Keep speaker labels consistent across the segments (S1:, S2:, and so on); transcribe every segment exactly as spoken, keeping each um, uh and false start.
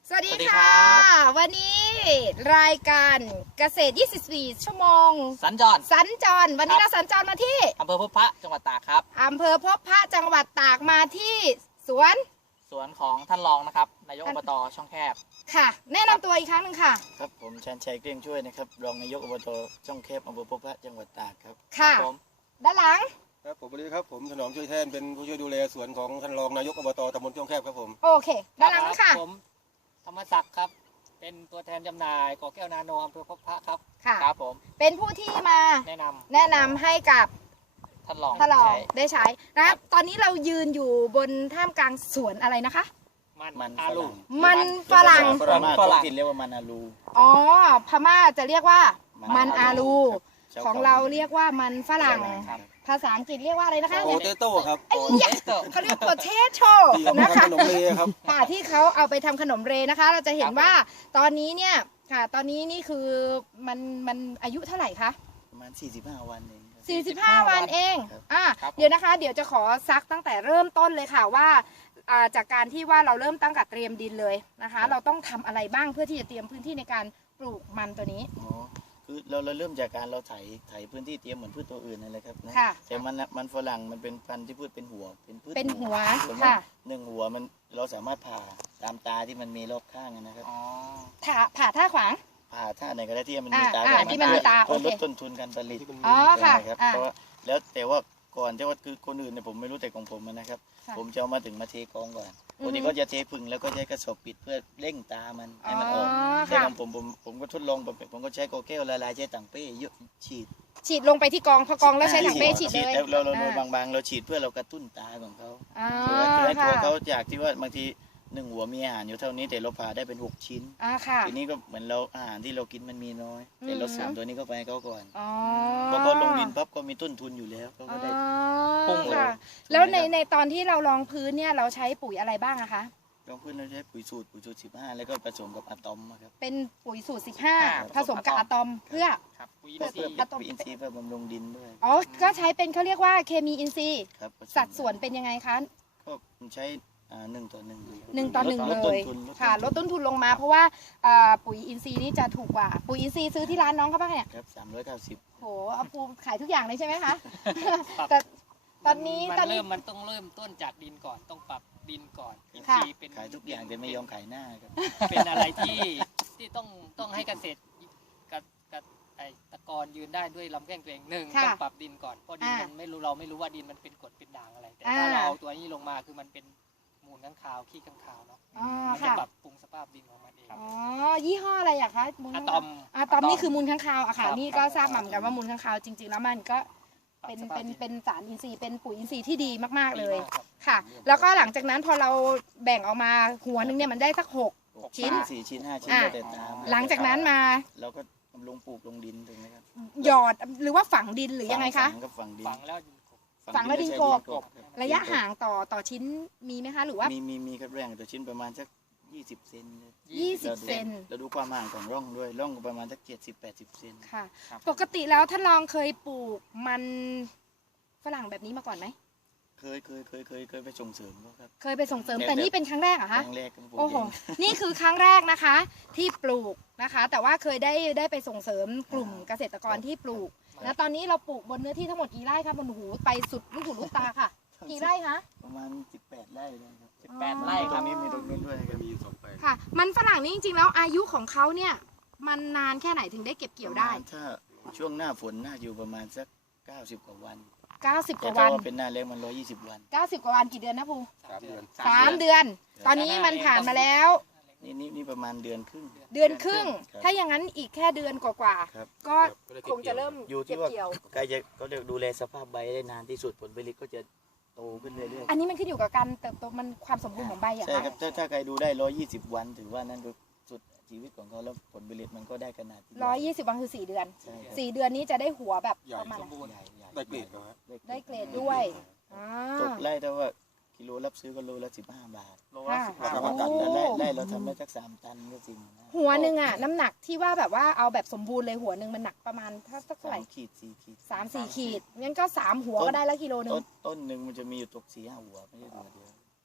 S1: สวัสดีค่ะวันนี้รายการเกษตรยี่สิบสี่ชั่วโมง
S2: สัญจร
S1: สัญจรวันนี้เราสัญจรมาที่
S2: อำเภอพบพระจังหวัดตากครับ
S1: อำเภอพบพระจังหวัดตากมาที่สวน
S2: สวนของท่านรองนะครับนายกอบตช่องแคบ
S1: ค่ะแนะนำตัวอีกครั้งหนึ่งค่ะ
S3: ครับผมชาญชัยเกลี้ยงช่วยนะครับรองนายกอบตช่องแคบอำเภอพบพระจังหวัดตากครับ
S1: ค่ะด้านหลัง
S4: ครับผมสวัสดีครับผมถนอมช่วยแทนเป็นผู้ช่วยดูแลสวนของท่านรองนายกอบตตำบลช่องแคบครับผม
S1: โอเคด้านหลังค่ะ
S2: ผมธรรมศักดิ์ครับเป็นตัวแทนจำหน่ายกอแก้วนาโนอำเภอพบพระครับ
S1: ค่ะ
S2: ครับผม
S1: เป็นผู้ที่มา
S2: แนะนำ
S1: แนะนำให้กับ
S2: ท่านรอง
S1: ท่านรองได้ใช้นะครับตอนนี้เรายืนอยู่บนท่ามกลางสวนอะไรนะคะ
S2: มันอาลู
S1: มันฝรั่ง
S3: ฝรั่งฝรั่งกินเรียกว่ามันอาลู
S1: อ๋อพม่าจะเรียกว่ามันอาลูของเราเรียกว่ามันฝรั่งภาษาอังกฤษเรียกว่าอะไรนะคะ
S4: โปเตโต้ครับ
S1: ไอ้ยะเขาเรียกโปเทโต้นะคะ
S4: ขนมเลครับ
S1: ค่ะที่เขาเอาไปทำขนมเรนะคะเราจะเห็นว่าตอนนี้เนี่ยค่ะตอนนี้นี่คือมันมันอายุเท่าไหร่คะ
S3: ประมาณสี่สิบห้าวันเอง
S1: สี่สิบห้าวันเองอ่าเดี๋ยวนะคะเดี๋ยวจะขอซักตั้งแต่เริ่มต้นเลยค่ะว่าจากการที่ว่าเราเริ่มตั้งแต่เตรียมดินเลยนะคะเราต้องทำอะไรบ้างเพื่อที่จะเตรียมพื้นที่ในการปลูกมันตัวนี้
S3: อ๋อคือเราเราเริ่มจากการเราไถไถพื้นที่เตรียมเหมือนพืชตัวอื่นนั่นแหละครับนะแต่มันมันฝรั่งมันเป็นพันธุ์ที่พืชเป็นหัวเป็นพืช
S1: เป็นหัว
S3: ค่ะหนึ่งหัวมันเราสามารถผ่าตามตาที่มันมีรอบข้างนะครับ
S2: อ๋อ
S1: ผ่าผ่าท่าขวาง
S3: ผ่าท่าไหนก็ได้ที่มันมีตา
S1: ที่มันมีตา
S3: เพื่อลดต้นทุนการผลิต
S1: อ๋อค่ะ
S3: เพราะว่าแล้วแต่ว่าก่อนที่ว่าคือคนอื่นเนี่ยผมไม่รู้แต่ของผมนะครับผมจะเอามาถึงมาเทกองก่อนคนนี้ก็จะเทพึ่งแล้วก็ใช้กระสอบปิดเพื่อเร่งตามันให้มันออกแต่ของผมผมผมก็ทดลองผมก็ใช้โกแก้วละลายใช้ถังเป้เยอะฉีด
S1: ฉีดลงไปที่กองพอกองแล้วใช้ถังเป้ฉีดเลย
S3: เราเราบางๆเราฉีดเพื่อเรากระตุ้นตาของเขาคือว่าให้ตัวเขาจากที่ว่าบางทีหนึ่งหัวมีอาหารอยู่เท่านี้แต่เราผ่าได้เป็นหกชิ้นทีนี้ก็เหมือนเราอาหารที่เรากินมันมีน้อยแต่เราเสริมตัวนี้เข้าไปให้เขาก่อนพอเขาลงดินปั๊บก็มีต้นทุนอยู่แล้วเขาก็ได้
S1: พุ่งค่ะแล้วในในตอนที่เราลองพื้นเนี่ยเราใช้ปุ๋ยอะไรบ้างอะคะ
S3: ลองพื้นเราใช้ปุ๋ยสูตรปุ๋ยสูตรสิบห้าแล้วก็ผสมกับอะตอมครับ
S1: เป็นปุ๋ยสูตรสิบห้าผสมกับอะตอมเพื่อ
S2: ปุ๋ย
S3: อินทรีย์ปุ๋ยอินทรีย์เพื่อบำรุงดินด้วย
S1: อ๋อก็ใช้เป็นเขาเรียกว่าเคมีอินทรีย์สัดส่วนเป็นยังไงคะ
S3: ก็ใช้หนึ่งต่อหนึ่ง
S1: หนึ่งต่อหนึ่งเลยค่ะลดต้นทุนลงมาเพราะว่าปุ๋ยอินทรีย์นี่จะถูกกว่าปุ๋ยอินทรีย์ซื้อที่ร้านน้องเขาป่ะเนี่ย
S3: ครับสามร้อยเก้าสิบ
S1: โหเอาปูขายทุกอย่างเลยใช่ไหมคะแต่ตอนนี้
S2: มันเริ่มมันต้องเริ่มต้นจากดินก่อนต้องปรับดินก่อนอินทรีย์เป็น
S3: ขายทุกอย่างแต่ไม่ยอมขายหน้าครับ
S2: เป็นอะไรที่ที่ต้องต้องให้เกษตรกับกับไอ้ตะกอนยืนได้ด้วยลำแข้งตัวเองหนึ่งต้องปรับดินก่อนเพราะดินมันไม่รู้เราไม่รู้ว่าดินมันเป็นกรดเป็นด่างอะไรแต่ถ้าเราเอาตัวนี้ลงมาคือมันเป็นมูลข้างคาวขี้ข้างคาวเนาะมันจะปรับปรุงสภาพดินของมันเอง
S1: อ๋อยี่ห้ออะไรอะคะ
S2: อะตอม
S1: อะตอมนี่คือมูลข้างคาวอะค่ะนี่ก็ทราบมาเหมือนกันว่ามูลข้างคาวจริงๆแล้วมันก็เป็นเป็นเป็นสารอินทรีย์เป็นปุ๋ยอินทรีย์ที่ดีมากๆเลยค่ะแล้วก็หลังจากนั้นพอเราแบ่งออกมาหัวนึงเนี่ยมันได้สักหกชิ้น
S3: สี่ชิ้นห้าชิ้นแต่ตาม
S1: หลังจากนั้นมา
S3: เราก็ลงปลูกลงดินถูกไหมครับ
S1: หยอดหรือว่าฝังดินหรือยังไงคะ
S3: ฝังดิน
S2: ฝังแล้ว
S1: ฝังแล้วดินกบระยะห่างต่อต่อชิ้นมีไหมคะหรือว่า
S3: มีมีมีครับแรงต่อชิ้นประมาณสักยี่สิบเซน
S1: ยี่สิบเซน
S3: เราดูความห่างของร่องด้วยร่องประมาณสักเจ็ดสิบแปดสิบเซน
S1: ค่ะปกติแล้วท่านลองเคยปลูกมันฝรั่งแบบนี้มาก่อนไหม
S3: เคยเคยเคยเคยเคยไปส่งเสริมครับ
S1: เคยไปส่งเสริมแต่นี่เป็นครั้งแรกเหรอคะ
S3: ครั้งแรก
S1: โอ้โหนี่คือครั้งแรกนะคะที่ปลูกนะคะแต่ว่าเคยได้ได้ไปส่งเสริมกลุ่มเกษตรกรที่ปลูกนะตอนนี้เราปลูกบนเนื้อที่ทั้งหมดกี่ไร่ครับบนหูไปสุดลูกหูลูกตาค่ะกี่ไร่คะ
S3: ประมาณสิบแปดไร่เลยครับ
S2: สิบแปดไร่
S3: ตรงนี้มีตรงนู้นด้วยครับ
S4: มีสองแปลง
S1: ค่ะมันฝรั่งนี่จริงๆแล้วอายุของเขาเนี่ยมันนานแค่ไหนถึงได้เก็บเกี่ยวได้
S3: ถ้าช่วงหน้าฝนน่าอยู่ประมาณสักเก้าสิบกว่าวัน
S1: เก้าสิบกว่าวัน
S3: แต่ถ้าเป็นหน้าแล้งมันร้อยยี่สิบวัน
S1: เก้าสิบกว่าวันกี่เดือนนะภู
S4: สามเดือน
S1: สามเดือนตอนนี้มันผ่านมาแล้ว
S3: นี่นี่นี่ประมาณเดือนครึ่ง
S1: เดือนครึ่งถ้าอย่างนั้นอีกแค่เดือนกว่าๆก็คงจะเริ่ม
S3: เก็บเกี่ยวใกล้จะเขาจะดูแลสภาพใบได้นานที่สุดผลผลิตก็จะโตขึ้นเรื่อยๆ
S1: อันนี้มันขึ้นอยู่กับการเติบโตมันความสมบูรณ์ของใบอะ
S3: ใช่ครับถ้าถ้าใครดูได้ร้อยยี่สิบวันถือว่านั่นคือสุดชีวิตของเขาแล้วผลผลิตมันก็ได้ขนาด
S1: ร้อยยี่สิบวันคือสี่เดือนสี่เดือนนี้จะได้หัวแบบประมาณ
S4: ได้เกรด
S1: ได้เกรดด้วย
S3: ตกไล่ถ้าว่ากิโลรับซื้อก็โลละสิบห้าบาท
S2: โลละสิบห้าบาท
S3: แต่ไล่ไล่เราทำได้สักสามตันก็จริง
S1: หัวหนึ่งอะน้ำหนักที่ว่าแบบว่าเอาแบบสมบูรณ์เลยหัวหนึ่งมันหนักประมาณถ้าสักเท่าไหร่
S3: ขีดสี่ขีด
S1: สามสี่ขีดงั้นก็สามหัวก็ได้แล้วกิโลนึง
S3: ต้นหนึ่งมันจะมีอยู่ตกสี่ห้าหัวไม่ใช่หัวเดียว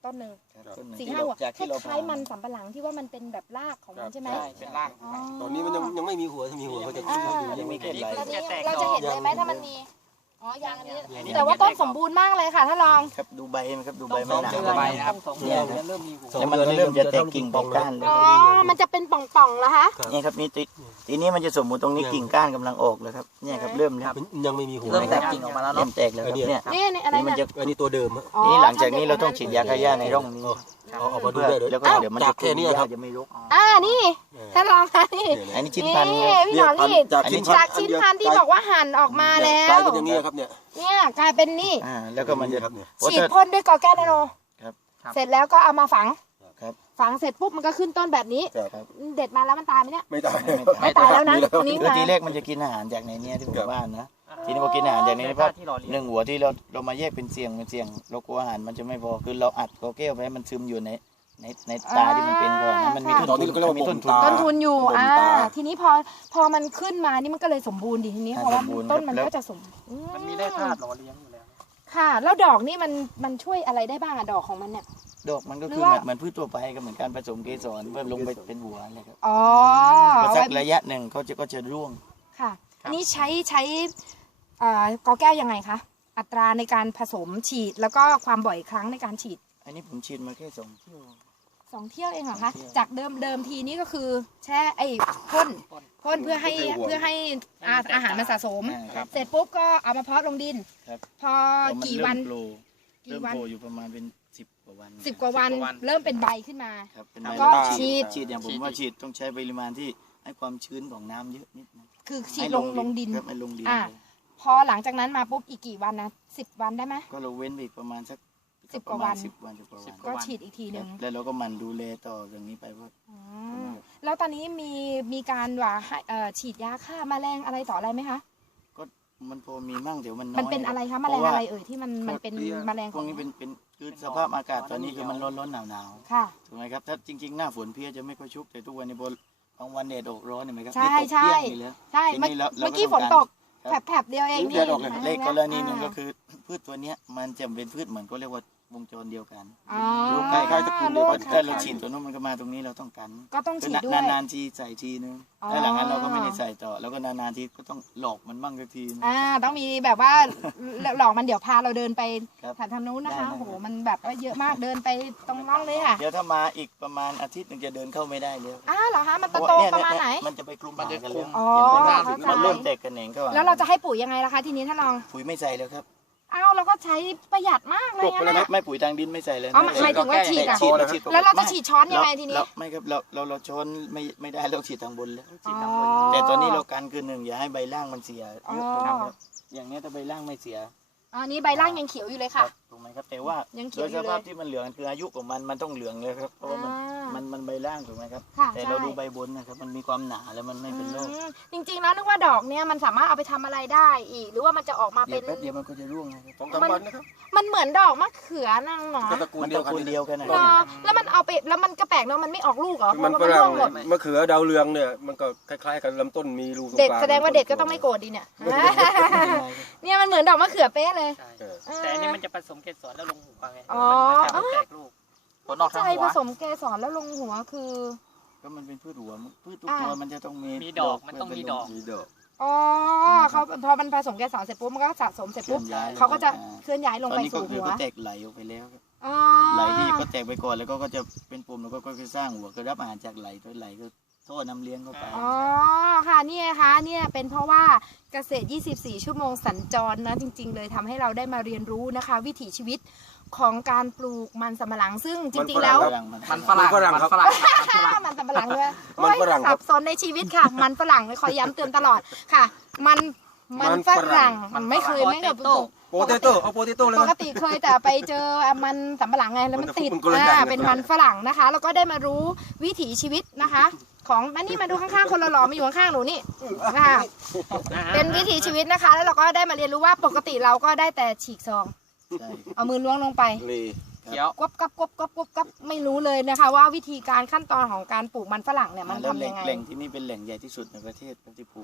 S1: ต้นหนึ่ง
S3: ครับต้นหนึ่ง
S1: สี่
S3: ที่
S1: ห้า
S3: เรา
S1: หัว
S3: จาก
S1: ค
S3: ที่เรา
S1: ล้ายๆมันสำปะหลังที่ว่ามันเป็นแบบรากของมันใช่ไหม
S2: ใช่เป็นราก
S1: อ๋อ
S4: ตอนนี้มันยังยังไม่มีหัวถ้ามีหัวเขาจะ
S1: อ่า
S3: ยังมีแค่ไหล
S1: แล้วนี่
S2: จะแตก
S1: เราจะ
S2: ดอก
S1: เห็นเลยไหมถ้ามันมีอ๋อยังอันนี้
S2: อันนี้
S1: แต่ว่าต้นสมบูรณ์มากเลยค่ะถ้าลอง
S3: ครับดูใบมันครับดู
S2: ต้
S3: ใบ
S2: อง
S3: มั
S2: ส
S3: น
S2: อง
S3: หนา
S2: เดือนนะครับสองเดือนเนี่ยเริ่มมีหัว
S3: แล้วมันก็เริ่มจะแตกกิ่งแตกก้านเลย
S1: อ๋อมันจะเป็นป่องๆแล้วคะ
S3: นี่ครับนี่ติทีนี้มันจะสมมุติตรงนี้กิ่งก้านกำลังออกแล้วครับเนี่ยครับเริ่มแล้ว
S4: มันยังไม่มีหัว
S2: เริ่มแตกกิ่งออกมาแล้ว
S3: เริ่
S2: เนาะ
S3: มแตกแล้วครับเนี่ย
S1: นี่นี่อะไร
S3: นี่มัน
S1: เนี่ย
S3: จะ
S4: อันนี้ตัวเดิมฮะ
S1: อ๋อ
S3: นี่หลังจากนี้เราต้องฉีดยาฆ่าหญ้าในร่องนี้
S4: เอาเอามาดู
S3: เพื่อ
S4: ได้เลย
S3: แล้วก็เดี๋ยวมัน
S4: จา
S3: จะ
S4: กแค่นี้ครับ
S3: จะไม่รก
S1: อ่านี่ถ้าลองค่ะนี่
S3: อันนี้ชิ้น
S1: นี่
S3: พันธุ์ครับ
S1: พี่หนอนนี่
S4: จาก
S3: อันนี้
S4: ชิ้นพัน
S1: จากชิ้นพันธุ์ที่บอกว่าหั่นออกมาแล้
S4: กลา
S1: วย
S4: เป็นอย่างนี้ครับเนี่ย
S1: เนี่ยกลายเป็นนี่
S3: อ่าแล้วก็มันจะ
S4: ครับเนี่ย
S3: โอ้
S1: ฉีด
S3: ถ้า
S1: พ่นด้วยกอร์แกนนาโน
S3: ครับ
S1: เสร็จแล้วก็เอามาฝัง
S3: ครับ
S1: ฝังเสร็จปุ๊บมันก็ขึ้นต้นแบบนี้
S4: ครับ
S1: เด็ดมาแล้วมันตายไหมเนี่ย
S4: ไม่ตาย
S1: ไม่ตายแล้วนะอันนี้
S3: คือ
S1: มา
S3: ทีแรกมันจะกินอาหารจากในเนี้ยที่ผม
S4: ครับ
S3: ว่านะทีนี้พอกินอาหารจากในนี้ปั๊บ
S2: ที่หล่อเลี้ยง
S3: หนึ่งหัวที่เราเรามาแยกเป็นเสียงเป็นเสียงเรากลัวอาหารมันจะไม่พอคือเราอัดกอแก้วไว้มันซึมอยู่ในในในตาที่มันเป็นก่อนนะมันมีต้น
S4: ตอนนี้
S3: ทุน
S4: เราก็เรียกว่า
S3: มีต้นทุน
S4: บ่มตา
S1: ต้นทุนอยู่
S4: บ่ม
S1: อ่า
S4: ตา
S1: ทีนี้พอพอมันขึ้นมานี่มันก็เลยสมบูรณ์ดิทีนี้
S3: อ่า
S1: เพราะว่า
S3: สมบูรณ์
S1: ต้นมัน
S3: ครับ
S1: ก็จะสมอื
S2: มันมีแร่ธาตุหล่อเลี้ยงอยู่แล้ว
S1: ค่ะ แล้วดอกนี่มันมันช่วยอะไรได้บ้างอะดอกของมันเนี่ย
S3: ดอกมันก็
S1: หรื
S3: คือ อ
S1: ว่า
S3: เหมือนพืชทั่วไปก็เหมือนการผสมเกสรเพื่อลงไปเป็นหัวอะไรครับ
S1: อ๋อ
S3: พอ
S1: เอา
S3: สั
S1: ไว้
S3: กระยะหนึ่งเขาจะก็จะร่วง
S1: ค่ะ
S2: ครับ
S1: นี่ใช้ใช้เอ่อกอแก้วยังไงคะอัตราในการผสมฉีดแล้วก็ความบ่อยครั้งในการฉีด
S3: อันนี้ผมฉีดมาแค่สองเที่ยว
S1: สองเที่ยวเองเหรอคะ
S3: สองเที่ยว
S1: จากเดิมเดิมทีนี้ก็คือแช่ไอ้พ่น
S2: พ่น
S1: พ่นเพื่อให้
S4: ให้หัว
S1: เพื่อให้อาอาหารมันสะสม
S3: อ่าครับ
S1: เสร็จปุ๊บก็เอามาเพาะลงดิน
S3: ครับ
S1: พอ
S3: พอมัน
S1: กี่
S3: เริ่
S1: วัน
S3: มโผล่
S1: กี่
S3: เริ่ม
S1: วัน
S3: โผล่อยู่ประมาณเป็นสิบกว่าวัน
S1: สิบกว่าวัน
S2: สิบกว่าวัน
S1: เริ่มเป็นใบขึ้นมา
S3: ครับเป็น
S2: ครับ
S3: ใบ
S1: ก็
S3: แล้ว
S1: ฉีด
S3: ฉีดอย่างผมว่าฉีดต้องใช้ปริมาณที่ให้ความชื้นของน้ำเยอะนิดนึง
S1: คือฉีด
S3: ให้
S1: ลงลงดิน
S3: ครับให้ลงดิน
S1: อ่า
S3: เลย
S1: พอหลังจากนั้นมาปุ๊บอีกกี่วันนะสิบวันได้ไหม
S3: ก็เราเว้นไปอีกประมาณสัก
S1: สิบกว่าวัน
S3: สิบวันสิบกว่าวัน
S1: ก็ฉีดอีกทีห
S3: ครั
S1: นึ่
S3: บ
S1: ง
S3: แล้วเราก็หมันดูแลต่ออย่างนี้ไปว่า
S1: อืมแล้วตอนนี้มีมีการว่าให้เอ่อฉีดยาฆ่าแมลงอะไรต่ออะไรไหมคะ
S3: ก็มันพอมีมั่งเดี๋ยวมันน้อย
S1: มันเป็นอะไรคะแม
S3: เพ
S1: ลง
S3: ราะว่า
S1: อะไรเอ่ยที่มันมันเป็นแมลง
S3: พ
S1: ข
S3: ว
S1: อก ง
S3: นี้เป็นเป็นคือสภาพอากาศตอนนี้คือมันร้อนร้อนหนาวหนาวๆ
S1: ค่ะ
S3: ถูกไหมครับถ้าจริงๆหน้าฝนเพี้ยจะไม่ค่อยชุกแต่ทุกวันนี้พอบางวันแดดออกร้อนเห็นไหมครับ
S1: ใช่
S3: นี่ตก
S1: ใช่
S3: เปรี้ยงอยู่แล้ว
S1: ใช่
S3: ที
S1: เมื่อ
S3: นี้เราเราก็
S1: เมื่อกี้ฝน
S3: ต้องการ
S1: ตก
S3: ครับ
S1: แผลบๆเดียวเองนี่
S4: เดี๋ยวดอกเลย
S1: ห็นไหม
S3: เลขกรณีหนึ่ง
S1: อ่า
S3: ก็คือพืชตัวเนี้ยมันจะเป็นพืชเหมือนก็เรียกว่าวงจรเดียวกัน
S1: อ๋อ
S3: ลูกใกล้ๆตระกูลเดียวกัน
S1: ลูก
S3: ถ้าเราฉีดตัวนู้นมันก็มาตรงนี้เราต้องกัน
S1: ก็ต้อง
S3: คือ
S1: ฉีดด้วย
S3: นานๆทีใส่ทีนึง
S1: อ๋อ
S3: ถ้าหลังนั้นเราก็ไม่ได้ใส่ต่อ แล้วก็นานๆทีก็ต้องหลอกมันบ้างสักทีนึง
S1: อ่าต้องมีแบบว่าหลอกมันเดี๋ยวพาเราเดินไป
S3: ครับ
S1: แถวทางนู้นนะคะ
S3: ได้ได้
S1: โอ้โหมันแบบว่าเยอะมากเดินไปตรงน่องเลยค่ะ
S3: เดี๋ยวถ้ามาอีกประมาณอาทิตย์หนึงจะเดินเข้าไม่ได้แล้ว
S1: อ้าวเหรอคะมัน
S3: เพ
S1: โต
S3: ราะว่า
S1: ๆประมาณไหน
S3: เยมันจะไปคลุมหากันแล้ว
S1: อ๋อ
S3: เห็นไหม
S1: เข้าใจ
S3: มันเริ่มแตกกันเองเข้าห
S1: แล้วเราจะให้ปุ๋ยยังไงล่ะคะทีนี้ถ้าลอง
S3: ปุ๋ยไม่ใส่แล้วครับ
S1: อ้าวเราก็ใช้ประหยัดมากเลย
S4: จบไปแล้ว
S1: นะ
S3: ไม่ไม่ปุ๋ยทางดินไม่ใส่เลย
S1: อ๋อหมายหมายถึงว่าฉีดอะ
S3: ฉีดฉีด
S1: แล้วเราจะฉีดช้อนยังไง
S3: เรา
S1: ทีนี้
S3: เราไม่ครับเราเราเราช้อนไม่ไม่ได้เราฉีดทางบนแล้ว
S2: ฉีดทางบน
S3: แต่ตอนนี้เรากันคือหนึ่งอย่าให้ใบล่างมันเสีย
S1: อ๋อ
S3: เยอะนะครับอย่างนี้ยถ้าใบล่างไม่เสีย
S1: อันนี้ใบล่างยังเขียวอยู่เลยค่ะ
S3: รับถูกไหมครับแต่ว่า
S1: ยังเขี
S3: โด
S1: ยวย อ
S3: ส
S1: ยู่เล
S3: ภาพ
S1: ย
S3: ที่มันเหลืองคืออายุของมันมันต้องเหลืองเลยครับเพราะว่ามัน
S1: อ่า
S3: มันมันใบล่างถูกไหมครับ
S1: ค่ะ
S3: แต่
S1: ใช่
S3: เราดูใบบนนะครับมันมีความหนาแล้วมันไม่เป็นโรค
S1: อืมจริงๆแล้วนึกว่าดอกเนี่ยมันสามารถเอาไปทำอะไรได้อีก หรือว่ามันจะออกมา
S3: เดี๋
S1: เป็
S3: ยวน แป๊บเดียวมันก็จะร่วงนะครับ
S4: สองสามวันนะครับ
S1: มันเหมือนดอกมะเขือนางหนอ
S4: ก็ตระกูล
S3: มัน
S4: เดี
S3: ต
S4: ยว
S3: ระ
S4: กัน
S3: กูลเดียวกันนะ
S1: เหรอแล้วมันเอาไปแล้วมันกระแปลกเนาะมันไม่ออกลูกเหรอเพ
S4: มัน
S1: ราะว่า
S4: ฝ
S1: มัน
S4: รั่
S1: ร่
S4: ง
S1: วงหมด
S4: มะเขือดาวเรืองเนี่ยมันก็คล้ายๆกันลำต้นมีรูตรงกลาง
S1: เด็ดแสดงว่าเด็ดก็ต้องไม่โกรธดีเนี่ยเนี่ยมันเหมือนดอกมะเขือเป๊ะเลย
S2: ใช่
S4: เออ
S2: แต่อันนี้มันจะผสมเกสรแล้วลงหัวไง
S1: อ๋อ
S2: มันจะแตกลูกผลออกทาง
S1: ใจ
S2: หั
S1: ผ
S2: ว
S1: สมเกสรแล้วลงหัวคือ
S3: ก็มันเป็นพืชหัวพืชทุก
S1: อ่า
S3: ตัวมันจะต้องมี
S2: มีดอกมันต้องมีดอก
S4: มีดอก
S1: อ๋อเขาพอมันผสมเกสรเสร็จปุ๊บมันก็สะสมเสร็จปุ๊บ
S3: คลื่อนย้ย
S1: เขาก็จะเคลื่อนย้ายลง
S3: ตอน
S1: ไป
S3: นี้ก็
S1: สู่
S3: คือ
S1: หัว
S3: ก็แตกไหลออกไปแล้วครับ
S1: อ๋อ
S3: ไหลที่ก็แตกไปก่อนแล้วก็ก็จะเป็นปุ่มแล้วก็ก็สร้างหัวก็รับอาหารจากไหลตัวไหลก็โท่น้ำเลี้ยงเข้าไป
S1: อ๋อค่ะนี่ไงคะเนี่ยเป็นเพราะว่าเกษตร ยี่สิบสี่ ชั่วโมงสัญจรนะจริง ๆ เลยทำให้เราได้มาเรียนรู้นะคะ วิถีชีวิตของการปลูกมันสำปะหลังซึ่งจริง ๆ แล้ว
S2: มันฝรั่ง
S4: มันฝรั่งครับ
S1: มันสำปะหลังเลย
S4: มันฝรั่งค
S1: สั
S4: รับบ
S1: สนในชีวิตค่ะ มันฝรั่งคอยย้ำเตือนตลอดค่ะ มันมัน
S4: มัน
S1: ฝ
S4: ฝรั่
S1: รั่ง
S4: ง
S1: มันไม่เคยไม่เคย
S2: โปเตโต้
S4: โปเตโต้เอาโปเตโต้เลย
S1: ป
S4: นะ
S1: กติเคยแต่ไปเจอมันสำปะหลังไงแล้วมันติด
S4: มันคนละอย่าง
S1: อ่า
S4: เลย
S1: เป็นมันฝรั่งนะคะแล้วก็ได้มารู้วิถีชีวิตนะคะ ของอันนี้มาดูข้างๆคนหล่อๆมาอยู่ข้างๆหนูนี่ค่ะ เป็นวิถีชีวิตนะคะ แล้วเราก็ได้มาเรียนรู้ว่าปกติเราก็ได้แต่ฉีกซอง
S3: ใช่
S1: เอามือล้วงลงไป
S4: เลย
S2: เขียว
S1: กบกับกบกับกบกับไม่รู้เลยนะคะ ว่าวิธีการขั้นตอนของการปลูกมันฝรั่งเนี่ยมัน
S3: แล้ว
S1: ทำ
S3: แหล่
S1: ยัง งไง
S3: แหล่งที่นี่เป็นแหล่งใหญ่ที่สุดในประเทศครับที่ปลูก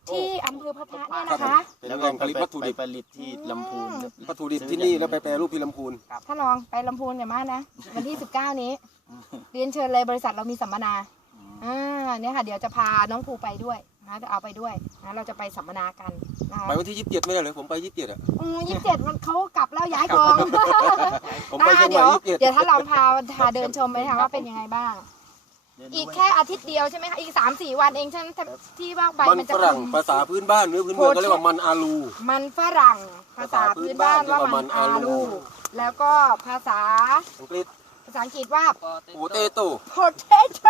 S1: ที่อำเภอพบพระเนี่ยนะคะ
S4: เป็น
S3: แล้ว
S4: แห
S3: ก็
S4: ล่งผลิตวัตถุ
S3: ไป
S4: ดิบ
S3: ผลิตที่ลำพูนครับ
S4: วัตถุดิบที่นี่แล้วไปแปรรูปที่ลำพูน
S1: ถ้าลองไปลำพูนอย่ามานะวันที่สิบเก้านี้ เรียนเชิญเลยบริษัทเรามีสัมมนาอ่าเนี่ยค่ะเดี๋ยวจะพาน้องภูไปด้วยนะจะเอาไปด้วยนะเราจะไปสัมมนากันนะคะ
S4: ไปวันที่ยี่สิบเจ็ดไม่ได้เลยผมไปยี่สิบเจ็ดอ่ะ
S1: อืมยี่สิบเจ็ดมันเขากลับแล้วย้ายกอง
S4: ผมไป
S1: อ่า
S4: เชียงใหม่
S1: เดี๋ยว
S4: ยี่สิบเจ็ด
S1: เดี๋ยวถ้าลองพาพาเดินชมไปนะคะว่าเป็นยังไงบ้าง อีกแค่อาทิตย์เดียวใช่ไหมคะอีกสามสี่วันเองฉันที่ว่าใบ
S4: มัน
S1: มันจะ
S4: ฝรั่ง
S1: ขึ้น
S4: ภาษาพื้นบ้านหรือพื้นเมืองก็เรียกว่ามันอาลู
S1: มันฝรั่งภาษาพื้นบ้านว่ามันอาลู แล้วก็ภาษา
S4: อังกฤษ
S1: ภาษาอังกฤษว่า
S4: โปเตโต้
S1: potato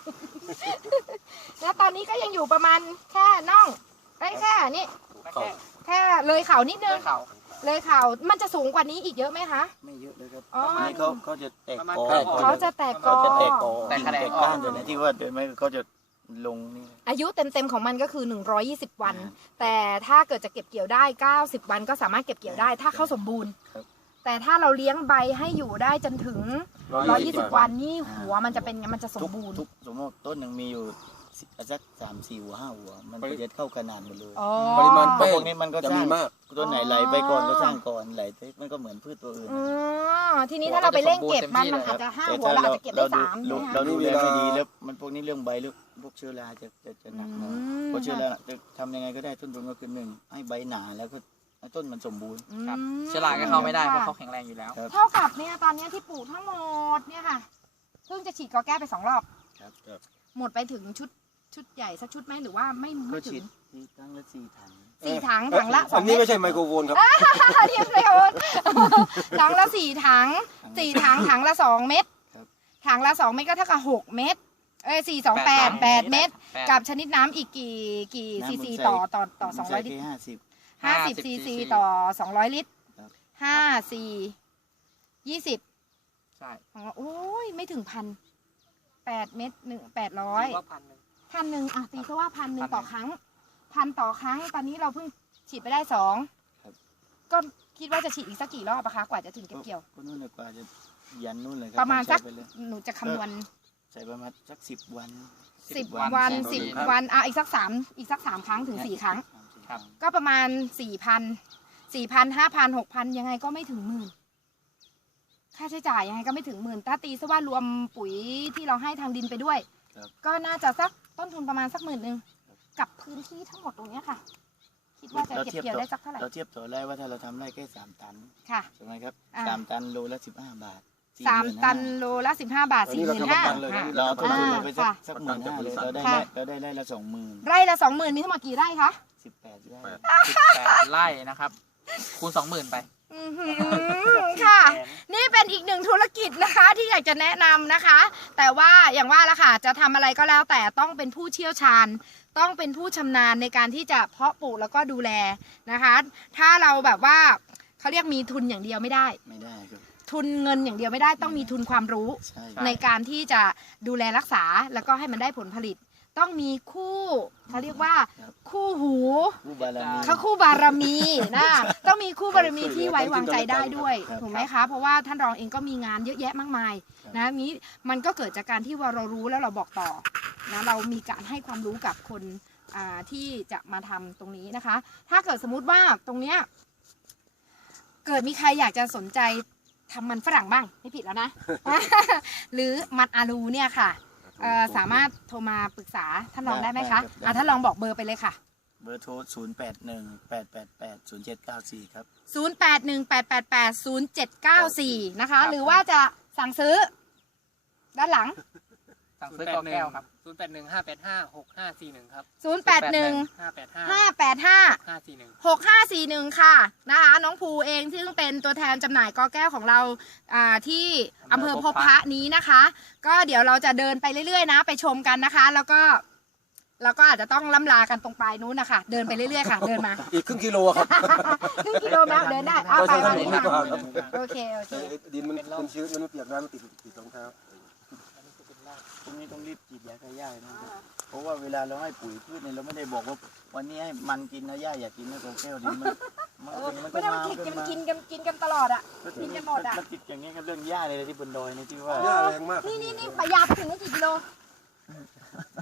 S1: แล้วตอนนี้ก็ยังอยู่ประมาณแค่น่องไอ้ยแค่นี่
S2: แค่
S1: แค่เลยเข่านิดนึ
S2: เดิ
S1: ง
S2: นเขา
S1: เลยเข่ามันจะสูงกว่านี้อีกเยอะไหมคะ
S3: ไม่เยอะเลยครับ
S1: อ๋อ
S3: อันนี้เขาเขาจะแตกกอ
S1: เขาจะแตกกอ
S3: เขาจะแตกกอ
S2: แตกแขนง
S3: แตกก้านเดี๋ยวนี้ที่ว่าเดินไม่เขาจะลงนี่
S1: อายุเต็มๆของมันก็คือหนึ่งร้อยยี่สิบวัน แต่ถ้าเกิดจะเก็บเกี่ยวได้เก้าสิบวันก็สามารถเก็บเกี่ยวได้ถ้าเขาสมบูรณ์
S3: ครับ
S1: แต่ถ้าเราเลี้ยงใบให้อยู่ได้จนถึงหนึ่งร้อยยี่สิบวันนี่หัวมันจะเป็นไงมันจะสม
S3: ทุก
S1: บูรณ์
S3: ทุกสมมติต้นหนึ่งมีอยู่สิสักสามสี่หัวห้าหัว มันจะเข้าขนาดหมดเลย
S1: อ๋อ
S4: ปริมาณ
S3: เพราะ
S4: แป้
S3: พ
S4: ง
S3: วกนี้มันก็
S4: จะ
S3: สร้า
S4: มี
S3: ง
S4: มาก
S3: ต้นไหนไหลไปก่อนก็สร้างก่อนไหลไปมันก็เหมือนพืชตัวอื่น
S1: อ๋อทีนี้ถ้าเราไปเร่งเก็บมันมันอาจจะห้า
S3: แต่
S1: หัว
S3: ถ้า
S1: เราอา
S3: เรา
S1: จจะเก็บได้
S3: เราดู
S1: สาม
S3: เรา
S1: เนี่ย
S3: เรา
S1: ค่ะ
S3: ดูแลไม่ดีแล้วมันพวกนี้เรื่องใบเรื่องพวกเชื้อราจะจะจะหนักหน่อย
S1: อืม
S3: เพราะเชื้อราจะทำยังไงก็ได้ต้นทุนก็คือหนึ่งให้ใบหนาแล้วก็ให้ต้นมันสมบูรณ์
S2: ครับ
S1: อืม
S2: เชื้อราก็เข้าไม่ได้เพราะเขาแข็งแรงอยู่แล้ว
S3: ครับ
S1: เท่ากับเนี่ยตอนเนี้ยที่ปลูกทั้งหมดเนี่ยค่ะเพิ่งจะฉีดกอแก้ไปสองรอบ
S3: ครับครับ
S1: หมดไปถึงชุดชุดใหญ่สักชุดไหมหรือว่าไม่
S3: ก็
S1: ไม่ถึ
S3: ฉีด
S1: ง
S3: ที่ตั้งละสี่ถัง
S1: สี่ถังถังละสอ
S4: อั
S1: ง
S4: น
S1: เม
S4: นี้
S1: ต
S4: ไม่
S1: ร
S4: ใช่ไมโครโฟนครับ
S1: เรียบร้อย ถังละสี่ถังสี่ถังถังละสองเม็ด
S3: ครับ
S1: ถังละสองเม็ดก็เท่ากับหกเม็ดเอ้ยสี่สองแปดแปดเม็ดกับชนิดน้ำอีกกี่กี่ซีซีต่อต่อต่อสองร้อยลิตร
S3: ห้าสิบ
S1: ห้าสิบซีซีต่อสองร้อยลิตร
S3: ครับ
S1: ห้าสี่ยี่สิบ
S2: ใช่
S1: โอ้ยไม่ถึงพันแปดเม็ดหนึ่งแปดร้อย
S2: ว่าพันหนึ่ง
S1: พันหนึ่งอ่ะตีซะว่าพันหนึ่ง
S2: พันหนึ่ง
S1: ต่อครั้งพันต่อครั้ง ตอนนี้เราเพิ่งฉีดไปได้สอง
S3: ครับ
S1: ก็คิดว่าจะฉีดอีกสักกี่รอบอะคะกว่าจะถึงเก็บเกี่ยว
S3: ก็นู่นเลยกว่าจะยันนู่นเลยคบ
S1: ประมาณสัก
S3: ใช้ไปเลย
S1: หนูจะคำนวณ
S3: ใช้ประมาณสักสิบวัน
S1: สิบ
S3: วัน
S1: วัน
S3: สอง
S1: สิบ
S3: ครับ
S1: วันอ่ะอีกสักสามอีกสักสามครั้งถึงสี่ครั้ง
S2: ครับ
S1: ก็ประมาณสี่พันสี่พันห้าพันหกพันยังไงก็ไม่ถึงหมื่นค่าใช้จ่ายยังไงก็ไม่ถึงหมื่นถ้าตีซะว่ารวมปุ๋ยที่เราให้ทางดินไปด้วย
S3: ครับ
S1: ก็น่าจะสักต้นทุนประมาณสักหมื่นหนึ่งกับพื้นที่ทั้งหมดตรงเนี้ยค่ะ คิดว่าจะเก็บเกี่ยวได้สักเท่าไหร่
S3: เราเทียบต่อไร่ว่าถ้าเราทำไร่แค่สามตัน
S1: ค่ะ
S3: ใช่ไหมครับ
S1: อ่า
S3: สามตันโลละสิบห้าบาท
S1: สาม
S3: สี่หนห้
S1: ตันโลละสิบห้าบาท
S4: อัน
S1: สี่
S4: นี้
S1: ห
S4: เรา
S1: มื่น
S4: ทำป
S1: ห้า
S4: ระกันเลยนะ
S3: เราเอาต้นทุนเราไปสัก
S1: ค่ะ
S3: สักหมื่นห้าเลยเราได้
S1: ค่ะ
S3: ไร่เราได้ไร่ละสองหมื่น
S1: ไร่ละสองหมื่นมีทั้งหมดกี่ไร่คะ
S3: สิบแปดไร่
S2: สิบแปดไร่นะครับ คูณสองหมื่นไป
S1: อื้อหือค่ะ นี่เป็นอีกหนึ่งธุรกิจนะคะที่อยากจะแนะนำนะคะ แต่ว่าอย่างว่าละค่ะจะทำอะไรก็แล้วแต่ต้องเป็นผู้เชี่ยวชาญ ต้องเป็นผู้ชำนาญในการที่จะเพาะปลูกแล้วก็ดูแลนะคะ ถ้าเราแบบว่าเขาเรียกมีทุนอย่างเดียวไม่ได้
S3: ไม่ได้ครับ
S1: ทุนเงินอย่างเดียวไม่ได้ต้องมีทุนความรู้
S3: ใช่
S2: ใช่
S1: ในการที่จะดูแลรักษาแล้วก็ให้มันได้ผลผลิต ต้องมีคู่เขาเรียกว่าคู่หู
S3: ผู้บารมี
S1: เขาคู่บารมีนะต้องมีคู่บารมีที่ไว้วางใจได้ด้วย
S3: ครับ
S1: ถูกไหมคะเพราะว่าท่านรองเองก็มีงานเยอะแยะมากมายนะนี้มันก็เกิดจากการที่ว่าเรารู้แล้วเราบอกต่อนะเรามีการให้ความรู้กับคนอ่าที่จะมาทำตรงนี้นะคะ ถ้าเกิดสมมุติว่าตรงเนี้ยเกิดมีใครอยากจะสนใจทำมันฝรั่งบ้างไม่ผิดแล้วนะ หรือมันอาลูเนี่ยค่ะเอ่อสามารถโทรมาปรึกษาท่านรองได้ไหมคะอ่ะท่านรองบอกเบอร์ไปเลยค่ะ
S3: เบอร์โทรศูนย์แปดหนึ่งแปดแปดแปดศูนย์เจ็ดเก้าสี่ครับ
S1: ศูนย์ แปด หนึ่ง แปด แปด แปด ศูนย์ เจ็ด เก้า สี่ นะคะ หรือว่าจะสั่งซื้อ ด้านหลัง
S2: สั่งซื้อกอแก้วครับศูนย์แปดหนึ่งห้าแปดห้าหกห้าสี่หนึ่งครับ
S1: ศูนย์ แปด หนึ่ง
S2: ห้าแปดห้า
S1: ห้า แปด ห้า
S2: ห้าสี่หนึ่ง
S1: หก ห้า สี่ หนึ่ง ค่ะนะคะ น้องภูเองซึ่งเป็นตัวแทนจำหน่ายกอแก้วของเราอ่าที่อำเภอพบพระนี้นะคะ ก็เดี๋ยวเราจะเดินไปเรื่อยๆนะ ไปชมกันนะคะ แล้วก็เราก็อาจจะต้องล่ำลากันตรงปลายนู้นนะคะ เดินไปเรื่อยๆค่ะ เดินมา
S4: อีกครึ่งกิโลครับ
S1: ครึ่งกิโลเมตรเดินได้เอาไปมา
S4: ไม่
S1: นี่
S4: ใช่
S1: มา
S4: ถนนดีกว่า
S1: โอเคโอเค
S4: ดินมันมันชื้นมันไม่เปียกน้ำมันติดติดรองเท้า
S3: ตรงนี้ต้องรีบฉีดยาฆ่าหญ้านะครับเพราะว่าเวลาเราให้ปุ๋ยพืชเนี่ยเราไม่ได้บอกว่าวันนี้ให้มันกินนะหญ้าอยากกินนะตัวแก้วดินมันมันก็เป็นมัน
S1: ไม่
S3: ก็
S1: ได้
S3: มา
S1: มันกิน
S3: ขึ้นมา
S1: กินกันกินกันตลอดอ่ะ กินกันหมดอะ
S3: มันติดอย่างนี้ก็เรื่องหญ้าเลยที่บนดอยนี่ที่ว่า
S4: หญ้าแรงมาก
S1: นี่นี่นี่ปะยาไปถึงได้กี่กิโลฮ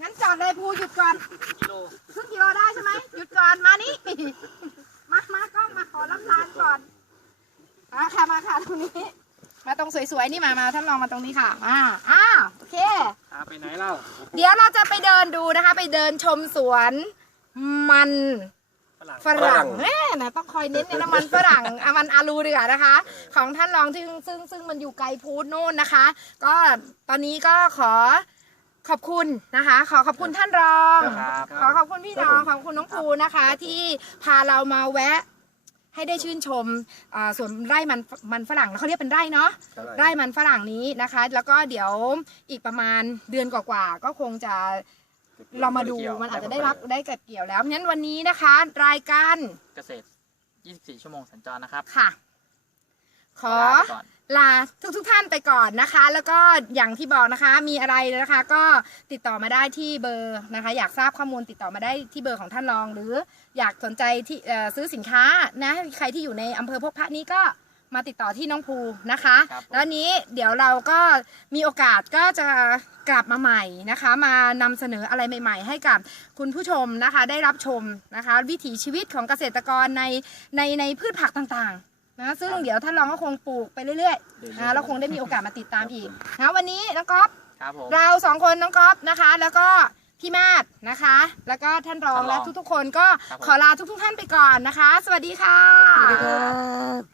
S1: งั้นจอดเลยภูหยุดก่อน
S2: กิโล
S1: ครึ่งกิโลได้ใช่ไหมหยุดก่อนมานี่ มามาก็มาขอรับทานก่อนมาค่ะมาค่ะตรงนี้ มาตรงสวยๆนี่มามาท่านลองมาตรงนี้ค่ะอ่าอ่าโอเค
S2: พาไปไหนเล่า
S1: เดี๋ยวเราจะไปเดินดูนะคะ ไปเดินชมสวนมัน
S2: ฝรั่ง
S1: ฝรั่งแน่นะต้องคอยเน้นในน้ำมันฝรั่งอ่ะมันอาลูดีกว่านะคะ ของท่านรองซึ่งซึ่งซึ่งมันอยู่ไกลพูดโน่นนะคะ ก็ตอนนี้ก็ขอขอบคุณนะคะ ขอขอบคุณท่านรอง
S2: ครับ
S1: ขอขอบคุณพี่น้องขอบคุณน้องภูนะคะ ที่พาเรามาแวะให้ได้ชื่นชมอ่าสวนไร่มันมันฝรั่งเขาเรียกเป็นไร่เนาะไร่มันฝรั่งนี้นะคะ แล้วก็เดี๋ยวอีกประมาณเดือนกว่าๆก็คงจะเรามาดูมันอาจจะได้รับได้เก็บเกี่ยวแล้วงั้นวันนี้นะคะ รายการ
S5: เกษตร ยี่สิบสี่ ชั่วโมงสัญจรนะครับ
S1: ค่ะ ขอ
S5: ลาไปก่อน
S1: ลาทุกทุกๆท่านไปก่อนนะคะ แล้วก็อย่างที่บอกนะคะ มีอะไรนะคะ ก็ติดต่อมาได้ที่เบอร์นะคะ อยากทราบข้อมูลติดต่อมาได้ที่เบอร์ของท่านรอง หรืออยากสนใจที่เอ่อซื้อสินค้านะใครที่อยู่ในอำเภอพบพระนี้ก็มาติดต่อที่น้องภูนะคะ
S5: ครับผม
S1: แล้วนี้เดี๋ยวเราก็มีโอกาสก็จะกลับมาใหม่นะคะ มานำเสนออะไรใหม่ ๆ ให้กับคุณผู้ชมนะคะ ได้รับชมนะคะ วิถีชีวิตของเกษตรกรในในในพืชผักต่างๆนะซึ่งเดี๋ยวท่านรองก็คงปลูกไปเรื่อยๆนะแล้วคงได้มีโอกาสมาติดตามอีกนะวันนี้น้องก๊อฟ
S5: ครับผม
S1: เราสองคนน้องก๊อฟนะคะ แล้วก็พี่มาศนะคะ แล้วก็ท่านรอง
S5: ท่านรอง
S1: และทุกๆ คนก็
S5: ครับผม
S1: ขอลาทุกๆท่านไปก่อนนะคะ สวัสดีค่ะ
S5: สวัสดีครับ